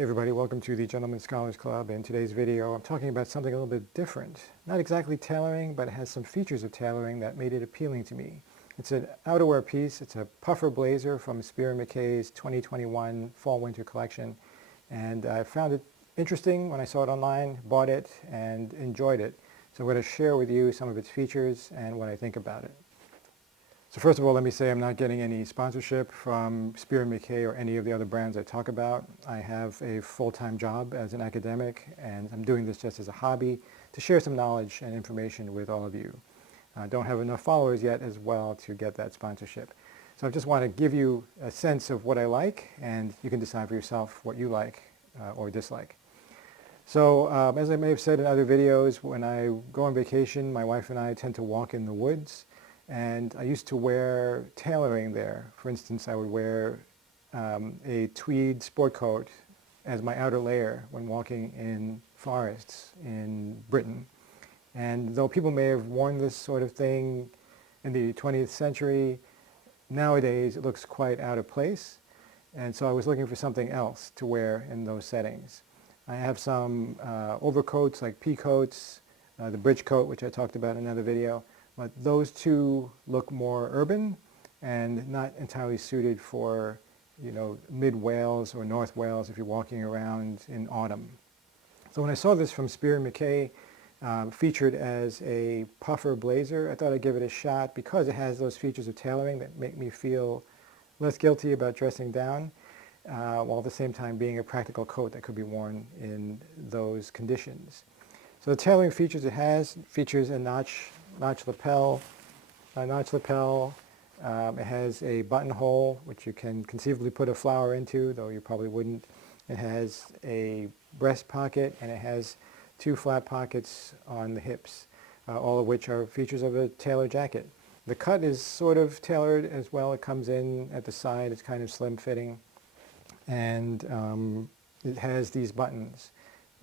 Hey everybody, welcome to the Gentleman Scholars Club. In today's video I'm talking about something a little bit different. Not exactly tailoring, but it has some features of tailoring that made it appealing to me. It's an outerwear piece. It's a puffer blazer from Spier and Mackay's 2021 Fall-Winter collection. And I found it interesting when I saw it online, bought it, and enjoyed it. So I'm going to share with you some of its features and what I think about it. So first of all, let me say I'm not getting any sponsorship from Spier and Mackay or any of the other brands I talk about. I have a full-time job as an academic, and I'm doing this just as a hobby to share some knowledge and information with all of you. I don't have enough followers yet as well to get that sponsorship. So I just want to give you a sense of what I like, and you can decide for yourself what you like or dislike. So as I may have said in other videos, when I go on vacation, my wife and I tend to walk in the woods. And I used to wear tailoring there. For instance, I would wear a tweed sport coat as my outer layer when walking in forests in Britain. And though people may have worn this sort of thing in the 20th century, nowadays it looks quite out of place. And so I was looking for something else to wear in those settings. I have some overcoats like pea coats, the bridge coat, which I talked about in another video. But those two look more urban and not entirely suited for, mid-Wales or North Wales if you're walking around in autumn. So when I saw this from Spier and Mackay, featured as a puffer blazer, I thought I'd give it a shot because it has those features of tailoring that make me feel less guilty about dressing down, while at the same time being a practical coat that could be worn in those conditions. So the tailoring features it has features a notch lapel. It has a buttonhole, which you can conceivably put a flower into, though you probably wouldn't. It has a breast pocket, and it has two flat pockets on the hips, all of which are features of a tailored jacket. The cut is sort of tailored as well. It comes in at the side. It's kind of slim fitting. And it has these buttons,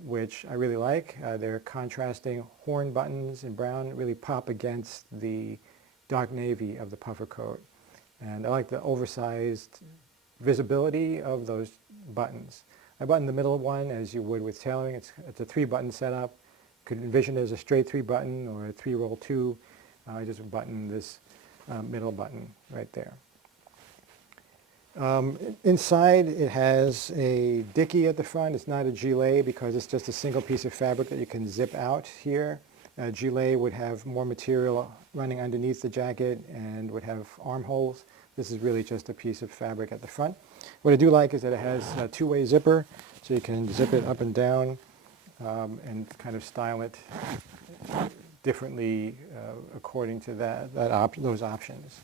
which I really like. They're contrasting horn buttons in brown, really pop against the dark navy of the puffer coat. And I like the oversized visibility of those buttons. I button the middle one as you would with tailoring. It's a 3-button setup. You could envision it as a straight 3-button or a 3-roll 2. I just button this middle button right there. Inside it has a dicky at the front. It's not a gilet because it's just a single piece of fabric that you can zip out here. A gilet would have more material running underneath the jacket and would have armholes. This is really just a piece of fabric at the front. What I do like is that it has a 2-way zipper, so you can zip it up and down and kind of style it differently according to those options.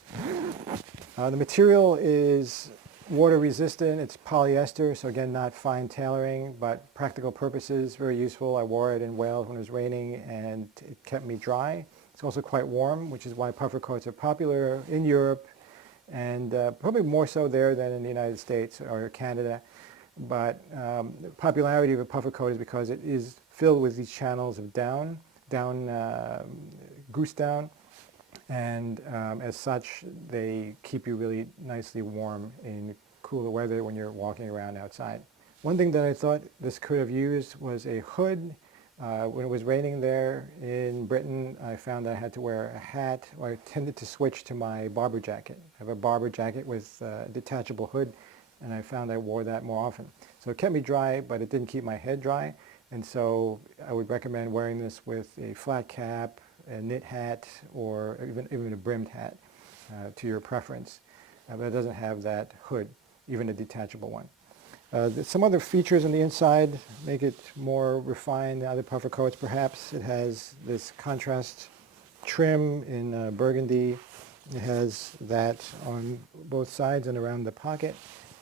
The material is water resistant. It's polyester, so again, not fine tailoring, but practical purposes, very useful. I wore it in Wales when it was raining, and it kept me dry. It's also quite warm, which is why puffer coats are popular in Europe, and probably more so there than in the United States or Canada. But the popularity of a puffer coat is because it is filled with these channels of goose down, and as such they keep you really nicely warm in cooler weather when you're walking around outside. One thing that I thought this could have used was a hood. When it was raining there in Britain, I found I had to wear a hat, or I tended to switch to my barber jacket. I have a barber jacket with a detachable hood, and I found I wore that more often. So it kept me dry, but it didn't keep my head dry. And so I would recommend wearing this with a flat cap, a knit hat, or even a brimmed hat to your preference. But it doesn't have that hood, even a detachable one. Some other features on the inside make it more refined than other puffer coats perhaps. It has this contrast trim in burgundy. It has that on both sides and around the pocket.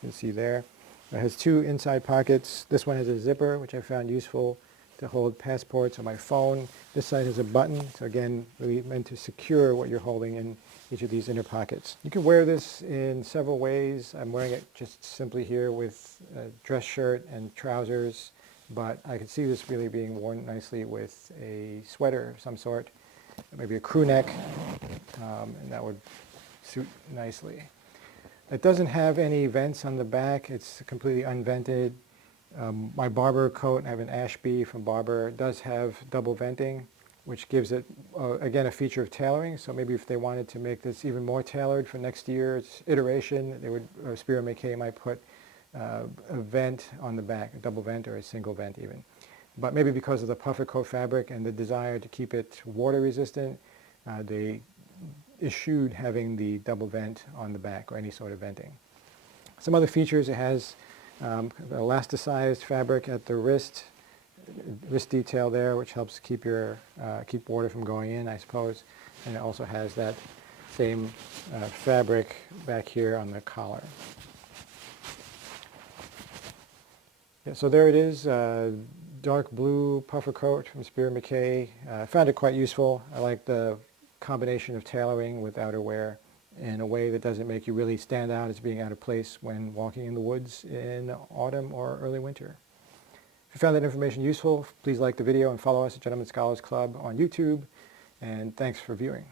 You can see there. It has 2 inside pockets. This one has a zipper, which I found useful to hold passports or my phone. This side has a button, so again, really meant to secure what you're holding in each of these inner pockets. You can wear this in several ways. I'm wearing it just simply here with a dress shirt and trousers, but I could see this really being worn nicely with a sweater of some sort, maybe a crew neck, and that would suit nicely. It doesn't have any vents on the back. It's completely unvented. My Barber coat, I have an Ash B from Barber, does have double venting, which gives it, again, a feature of tailoring. So maybe if they wanted to make this even more tailored for next year's iteration, they would, Spier or Mackay might put a vent on the back, a double vent or a single vent even. But maybe because of the puffer coat fabric and the desire to keep it water resistant, they eschewed having the double vent on the back or any sort of venting. Some other features: it has elasticized fabric at the wrist detail there, which helps keep keep water from going in, I suppose. And it also has that same fabric back here on the collar. Yeah, so there it is, dark blue puffer coat from Spier Mackay. I found it quite useful. I like the combination of tailoring with outerwear in a way that doesn't make you really stand out as being out of place when walking in the woods in autumn or early winter. If you found that information useful, please like the video and follow us at Gentlemen Scholars Club on YouTube, and thanks for viewing.